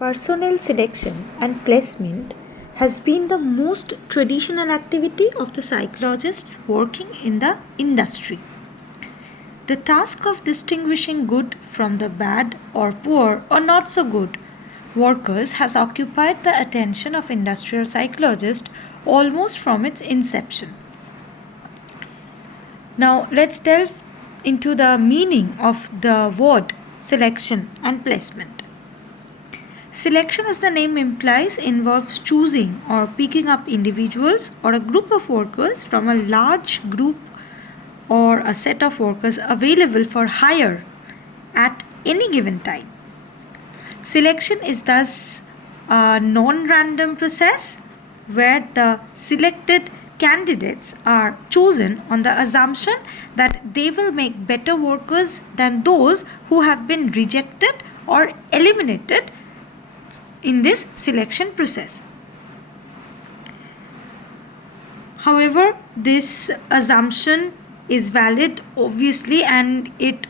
Personnel selection and placement has been the most traditional activity of the psychologists working in the industry. The task of distinguishing good from the bad or poor or not so good workers has occupied the attention of industrial psychologists almost from its inception. Now, let's delve into the meaning of the word selection and placement. Selection, as the name implies, involves choosing or picking up individuals or a group of workers from a large group or a set of workers available for hire at any given time. Selection is thus a non random process where the selected candidates are chosen on the assumption that they will make better workers than those who have been rejected or eliminated in this selection process. However, this assumption is valid obviously, and it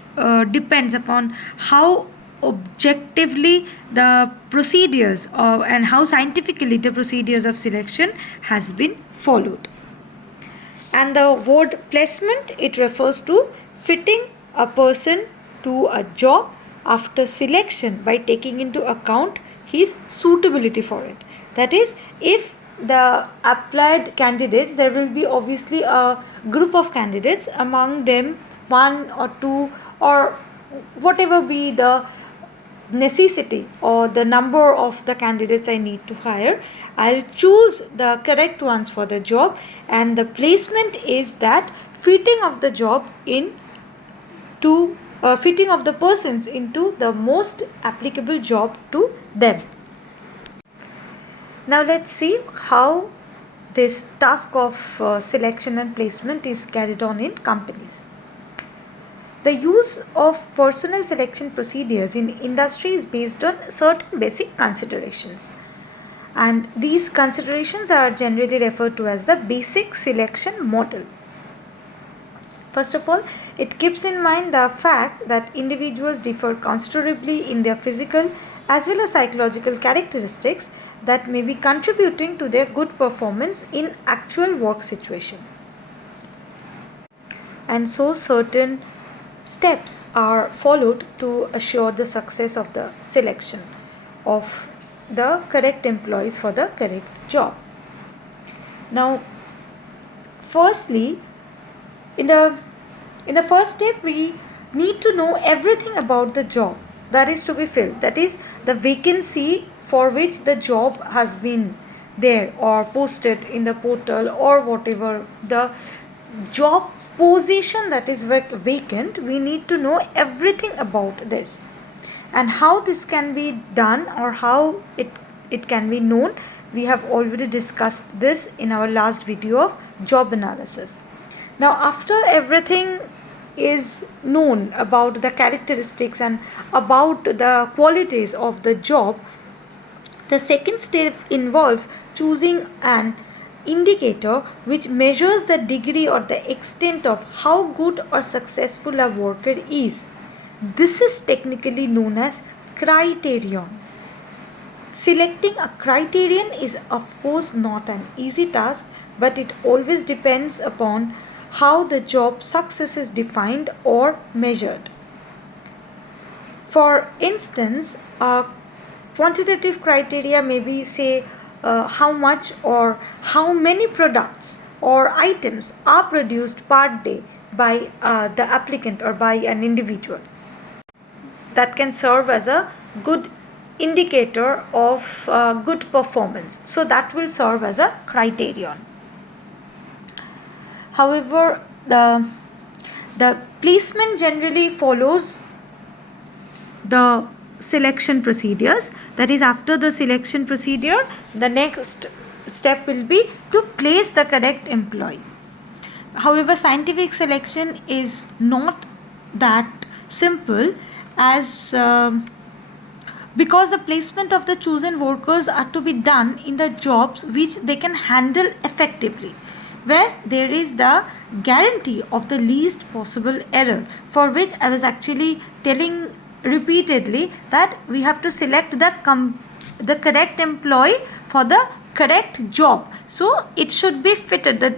depends upon how objectively the procedures and how scientifically the procedures of selection has been followed. And the word placement, it refers to fitting a person to a job after selection by taking into account his suitability for it. That is, if the applied candidates, there will be obviously a group of candidates, among them one or two or whatever be the necessity or the number of the candidates I need to hire, I'll choose the correct ones for the job, and the placement is that fitting of the job in to fitting of the persons into the most applicable job to them. Now let's see how this task of selection and placement is carried on in companies. The use of personnel selection procedures in industry is based on certain basic considerations. And these considerations are generally referred to as the basic selection model. First of all, it keeps in mind the fact that individuals differ considerably in their physical as well as psychological characteristics that may be contributing to their good performance in actual work situation. And so certain steps are followed to assure the success of the selection of the correct employees for the correct job. Now, firstly, in the first step, we need to know everything about the job that is to be filled, that is the vacancy for which the job has been there or posted in the portal or whatever the job position that is vacant. We need to know everything about this, and how this can be done or how it can be known. We have already discussed this in our last video of job analysis. Now, after everything is known about the characteristics and about the qualities of the job, the second step involves choosing an indicator which measures the degree or the extent of how good or successful a worker is. This is technically known as criterion. Selecting a criterion is of course not an easy task, but it always depends upon how the job success is defined or measured. For instance, a quantitative criteria may be, say, how much or how many products or items are produced per day by the applicant or by an individual. That can serve as a good indicator of good performance. So that will serve as a criterion. However, the placement generally follows the selection procedures. That is, after the selection procedure, the next step will be to place the correct employee. However, scientific selection is not that simple, as because the placement of the chosen workers are to be done in the jobs which they can handle effectively, where there is the guarantee of the least possible error, for which I was actually telling repeatedly that we have to select the the correct employee for the correct job. So it should be fitted, the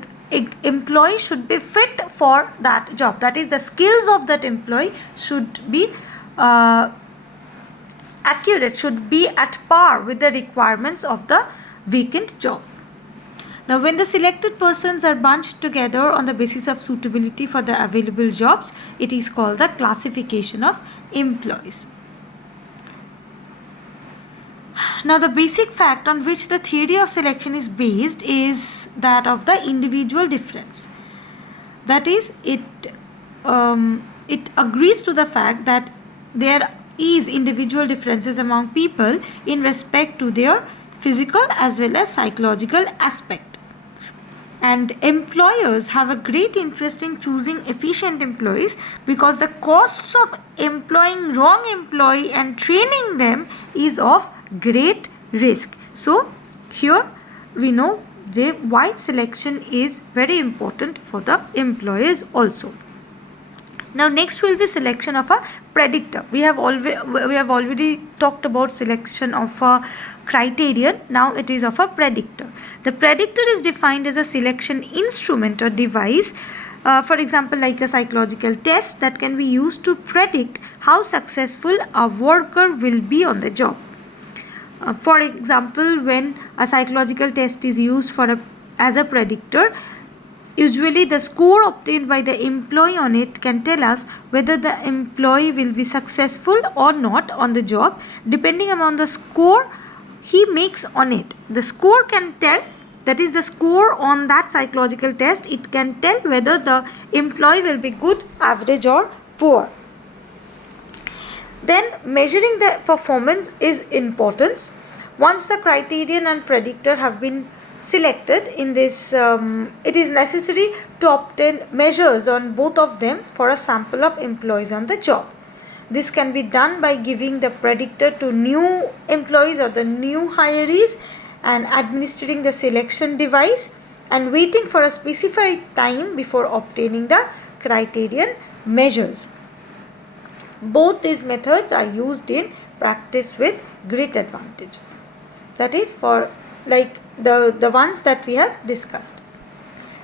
employee should be fit for that job, that is the skills of that employee should be accurate, should be at par with the requirements of the vacant job. Now, when the selected persons are bunched together on the basis of suitability for the available jobs, it is called the classification of employees. Now, the basic fact on which the theory of selection is based is that of the individual difference. That is, it agrees to the fact that there is individual differences among people in respect to their physical as well as psychological aspect. And employers have a great interest in choosing efficient employees because the costs of employing wrong employee and training them is of great risk. So here we know why selection is very important for the employers also. Now next will be selection of a predictor. We have already talked about selection of a criterion. Now it is of a predictor. The predictor is defined as a selection instrument or device, for example like a psychological test that can be used to predict how successful a worker will be on the job. For example, when a psychological test is used as a predictor, usually the score obtained by the employee on it can tell us whether the employee will be successful or not on the job, depending upon the score he makes on it. The score can tell, that is the score on that psychological test, it can tell whether the employee will be good, average or poor. Then measuring the performance is important. Once the criterion and predictor have been selected in this, it is necessary to obtain measures on both of them for a sample of employees on the job. This can be done by giving the predictor to new employees or the new hirees and administering the selection device and waiting for a specified time before obtaining the criterion measures. Both these methods are used in practice with great advantage. That is for like the ones that we have discussed.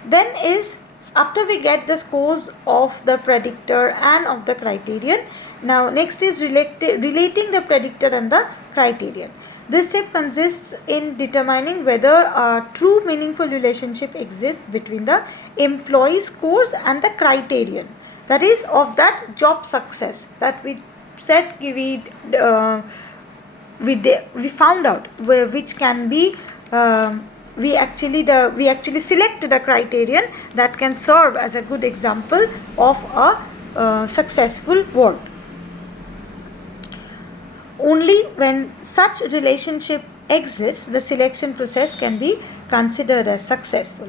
Then is, after we get the scores of the predictor and of the criterion, now next is relating the predictor and the criterion. This step consists in determining whether a true meaningful relationship exists between the employee scores and the criterion, that is of that job success that we said we found out which can be we actually selected a criterion that can serve as a good example of a successful work. Only when such relationship exists, the selection process can be considered as successful.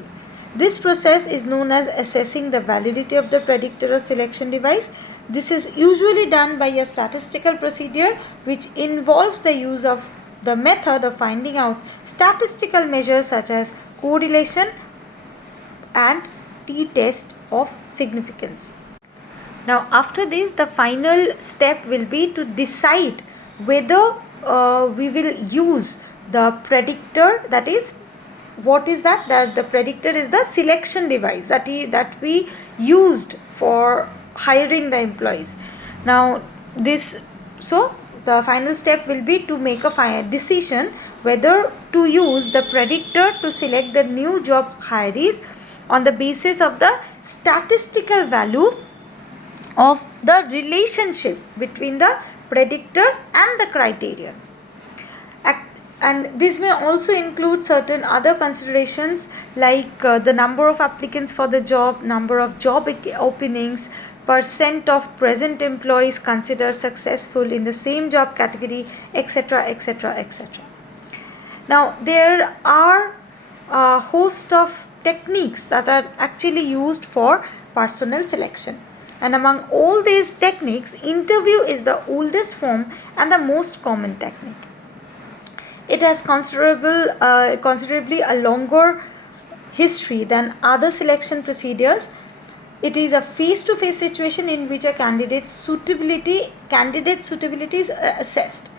This process is known as assessing the validity of the predictor or selection device. This is usually done by a statistical procedure which involves the use of the method of finding out statistical measures such as correlation and t-test of significance. Now after this, the final step will be to decide whether we will use the predictor, that is, what is that? The predictor is the selection device that we used for hiring the employees. Now the final step will be to make a decision whether to use the predictor to select the new job hirees on the basis of the statistical value of the relationship between the predictor and the criterion. And this may also include certain other considerations like the number of applicants for the job, number of job openings, percent of present employees considered successful in the same job category, etc., etc., etc. Now there are a host of techniques that are actually used for personnel selection. And among all these techniques, interview is the oldest form and the most common technique. It has considerably a longer history than other selection procedures. It is a face-to-face situation in which a candidate's suitability is assessed.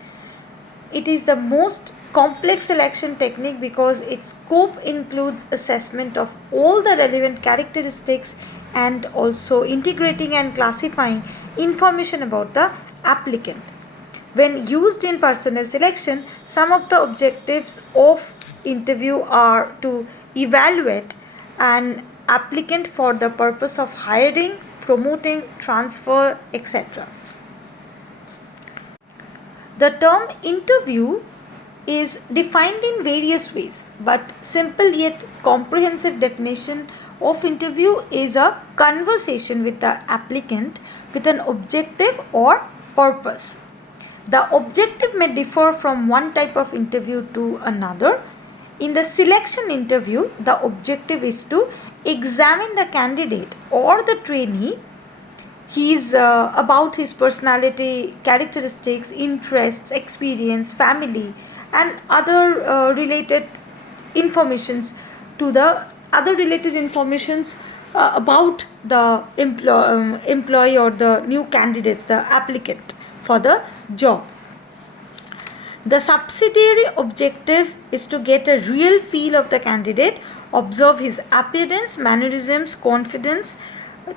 It is the most complex selection technique because its scope includes assessment of all the relevant characteristics and also integrating and classifying information about the applicant. When used in personnel selection, some of the objectives of interview are to evaluate an applicant for the purpose of hiring, promoting, transfer, etc. The term interview is defined in various ways, but simple yet comprehensive definition of interview is a conversation with the applicant with an objective or purpose. The objective may differ from one type of interview to another. In the selection interview, the objective is to examine the candidate or the trainee about his personality, characteristics, interests, experience, family, and other related informations to the other related informations about the employee or the new candidates, the applicant for the job. The subsidiary objective is to get a real feel of the candidate, observe his appearance, mannerisms, confidence,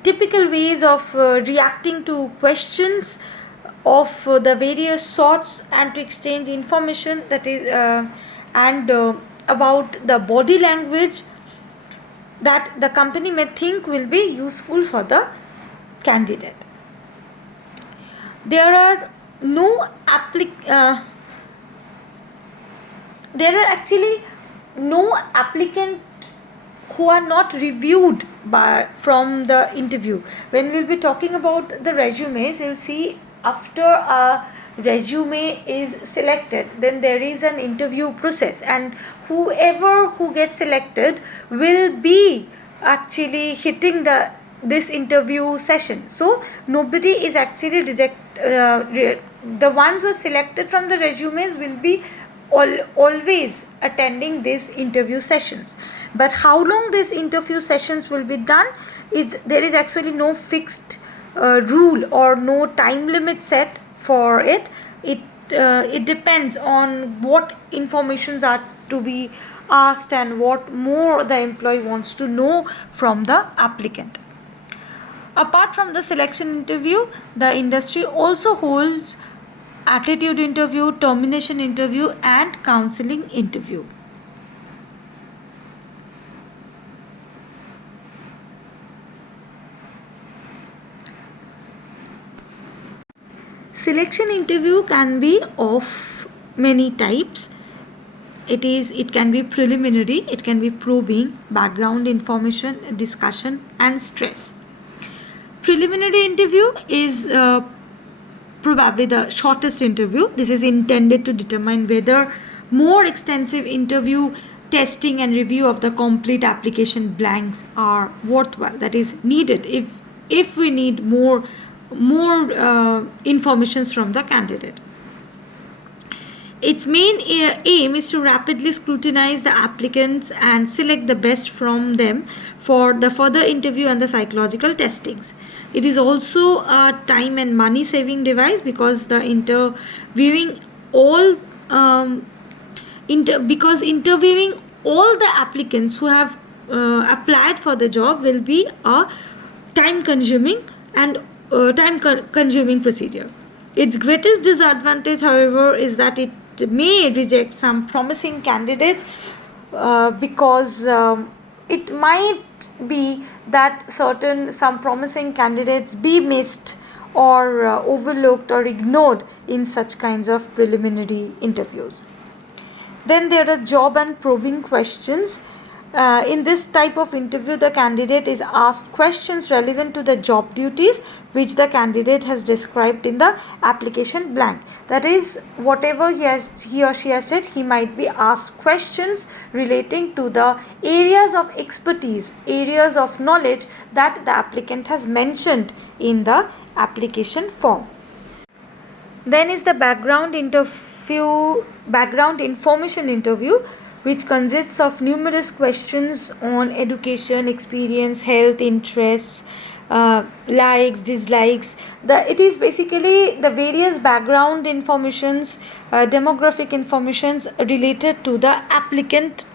typical ways of reacting to questions of the various sorts, and to exchange information that is and about the body language that the company may think will be useful for the candidate. There are actually no applicant who are not reviewed from the interview. When we'll be talking about the resumes, you'll see after a resume is selected, then there is an interview process, and whoever who gets selected will be actually hitting this interview session. So nobody is actually the ones who are selected from the resumes will be always attending these interview sessions. But how long these interview sessions will be done, there is actually no fixed rule or no time limit set for it. It depends on what informations are to be asked and what more the employee wants to know from the applicant. Apart from the selection interview, the industry also holds attitude interview, termination interview, and counseling interview. Selection interview can be of many types. It can be preliminary, it can be probing, background information, discussion, and stress. Preliminary interview is probably the shortest interview. This is intended to determine whether more extensive interview, testing, and review of the complete application blanks are worthwhile, that is needed if we need more informations from the candidate. Its main aim is to rapidly scrutinize the applicants and select the best from them for the further interview and the psychological testings. It is also a time and money saving device because the interviewing all the applicants who have applied for the job will be a time consuming procedure. Its greatest disadvantage, however, is that it may reject some promising candidates because it might be that some promising candidates be missed or overlooked or ignored in such kinds of preliminary interviews. Then there are job and probing questions. In this type of interview, the candidate is asked questions relevant to the job duties which the candidate has described in the application blank. That is, whatever he or she has said, he might be asked questions relating to the areas of expertise, areas of knowledge that the applicant has mentioned in the application form. Then is the background information interview, which consists of numerous questions on education, experience, health, interests, likes, dislikes. It is basically the various background informations, demographic informations related to the applicant.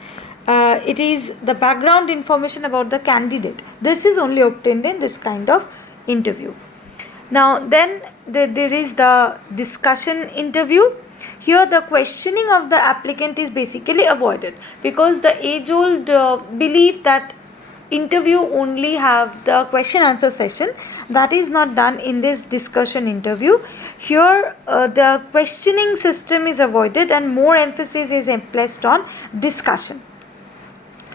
It is the background information about the candidate. This is only obtained in this kind of interview. Now then there is the discussion interview. Here the questioning of the applicant is basically avoided, because the age old belief that interview only have the question answer session, that is not done in this discussion interview. Here the questioning system is avoided and more emphasis is placed on discussion.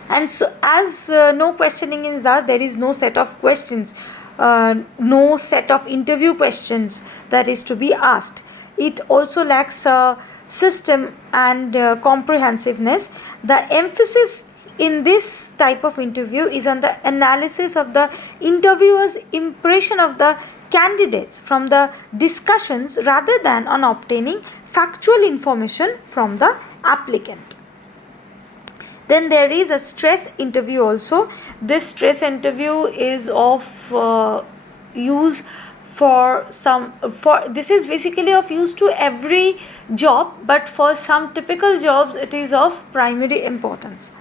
And so as no questioning is there is no set of questions, no set of interview questions that is to be asked. It also lacks system and comprehensiveness. The emphasis in this type of interview is on the analysis of the interviewer's impression of the candidates from the discussions rather than on obtaining factual information from the applicant. Then there is a stress interview also. This stress interview is of use for this is basically of use to every job, but for some typical jobs it is of primary importance.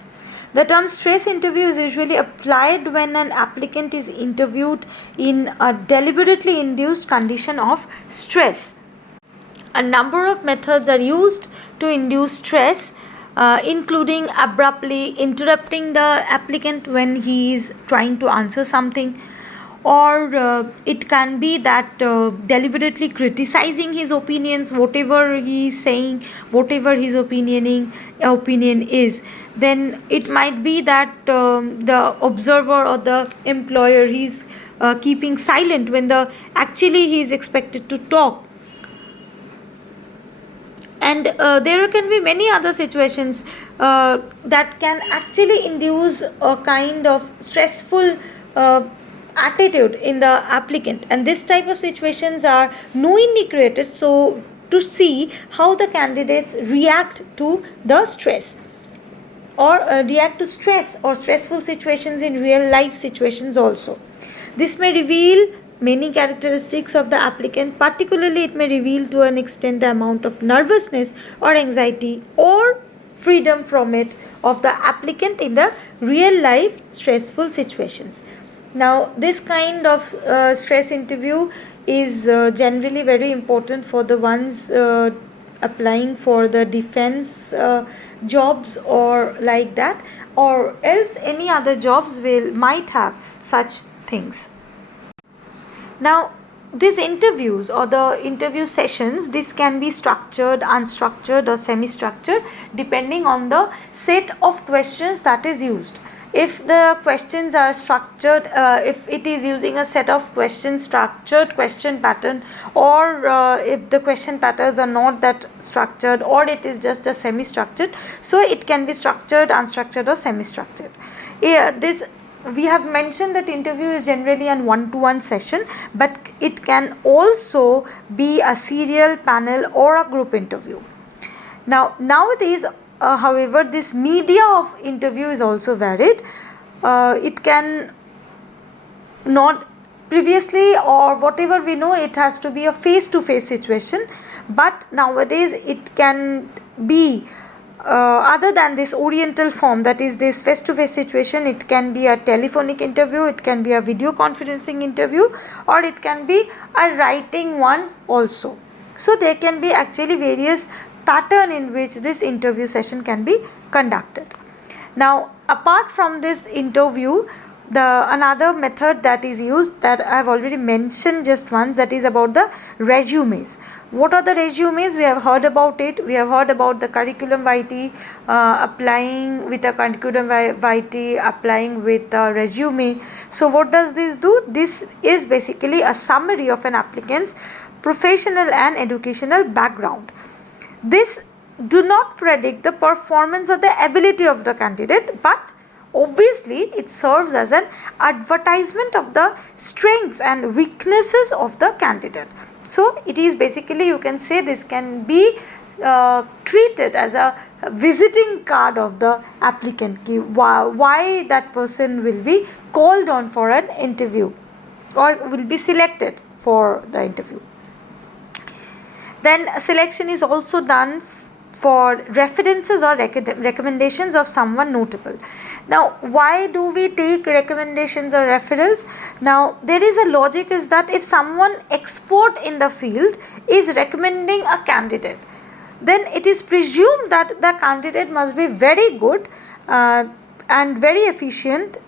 The term stress interview is usually applied when an applicant is interviewed in a deliberately induced condition of stress. A number of methods are used to induce stress, including abruptly interrupting the applicant when he is trying to answer something, or it can be that deliberately criticizing his opinions, whatever he is saying, whatever his opinion is. Then it might be that the observer or the employer, he is keeping silent when actually he is expected to talk. And there can be many other situations that can actually induce a kind of stressful attitude in the applicant, and this type of situations are knowingly created so to see how the candidates react to the stress, or react to stress or stressful situations in real life situations also. This may reveal many characteristics of the applicant. Particularly, it may reveal to an extent the amount of nervousness or anxiety or freedom from it of the applicant in the real life stressful situations. Now, this kind of stress interview is generally very important for the ones applying for the defense jobs or like that, or else any other jobs might have such things. Now, these interviews or the interview sessions, this can be structured, unstructured or semi-structured depending on the set of questions that is used. If the questions are structured, if it is using a set of questions, structured question pattern, or if the question patterns are not that structured, or it is just a semi-structured, so it can be structured, unstructured or semi-structured. We have mentioned that interview is generally an one-to-one session, but it can also be a serial, panel or a group interview. Now, nowadays, however, this media of interview is also varied. It can not previously, or whatever we know, it has to be a face-to-face situation, but nowadays it can be other than this oriental form, that is this face-to-face situation, it can be a telephonic interview, it can be a video conferencing interview, or it can be a writing one also. So there can be actually various pattern in which this interview session can be conducted. Now, apart from this interview, another method that is used, that I have already mentioned just once, that is about the resumes. What are the resumes? We have heard about it. We have heard about the curriculum vitae, applying with a curriculum vitae, applying with a resume. So what does this do? This is basically a summary of an applicant's professional and educational background. This do not predict the performance or the ability of the candidate, but obviously it serves as an advertisement of the strengths and weaknesses of the candidate. So it is basically, you can say, this can be treated as a visiting card of the applicant, why that person will be called on for an interview. or will be selected for the interview. Then selection is also done for references or recommendations of someone notable. Now, why do we take recommendations or referrals? Now, there is a logic is that if someone expert in the field is recommending a candidate, then it is presumed that the candidate must be very good and very efficient,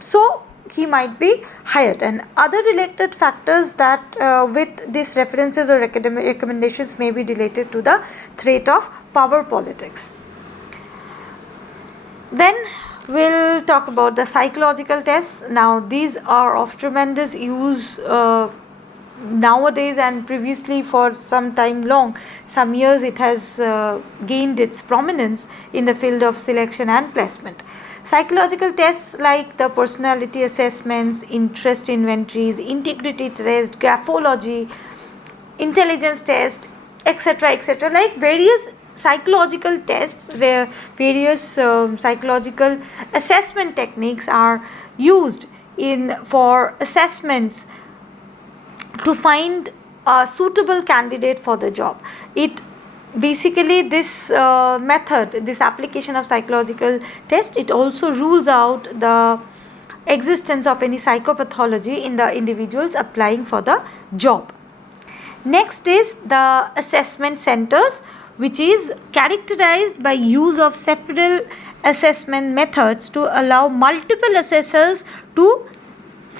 so he might be hired. And other related factors that with these references or recommendations may be related to the threat of power politics. Then we'll talk about the psychological tests. Now, these are of tremendous use nowadays and previously for some years it has gained its prominence in the field of selection and placement. Psychological tests like the personality assessments, interest inventories, integrity test, graphology, intelligence test, etc., like various psychological tests where various psychological assessment techniques are used for assessments to find a suitable candidate for the job. Basically, this method, this application of psychological test, it also rules out the existence of any psychopathology in the individuals applying for the job. Next is the assessment centers, which is characterized by use of several assessment methods to allow multiple assessors to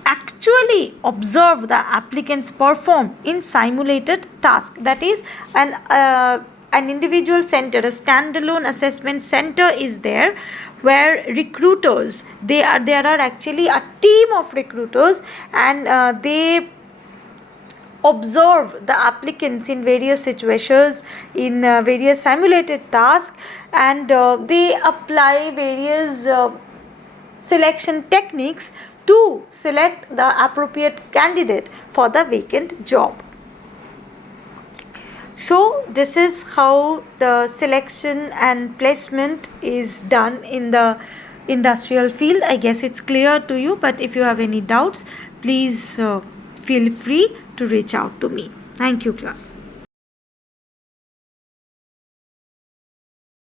actually observe the applicants perform in simulated task. That is, an individual center, a standalone assessment center is there where recruiters, there are actually a team of recruiters, and they observe the applicants in various situations, in various simulated tasks, and they apply various selection techniques to select the appropriate candidate for the vacant job. So, this is how the selection and placement is done in the industrial field. I guess it's clear to you, but if you have any doubts, please feel free to reach out to me. Thank you, class.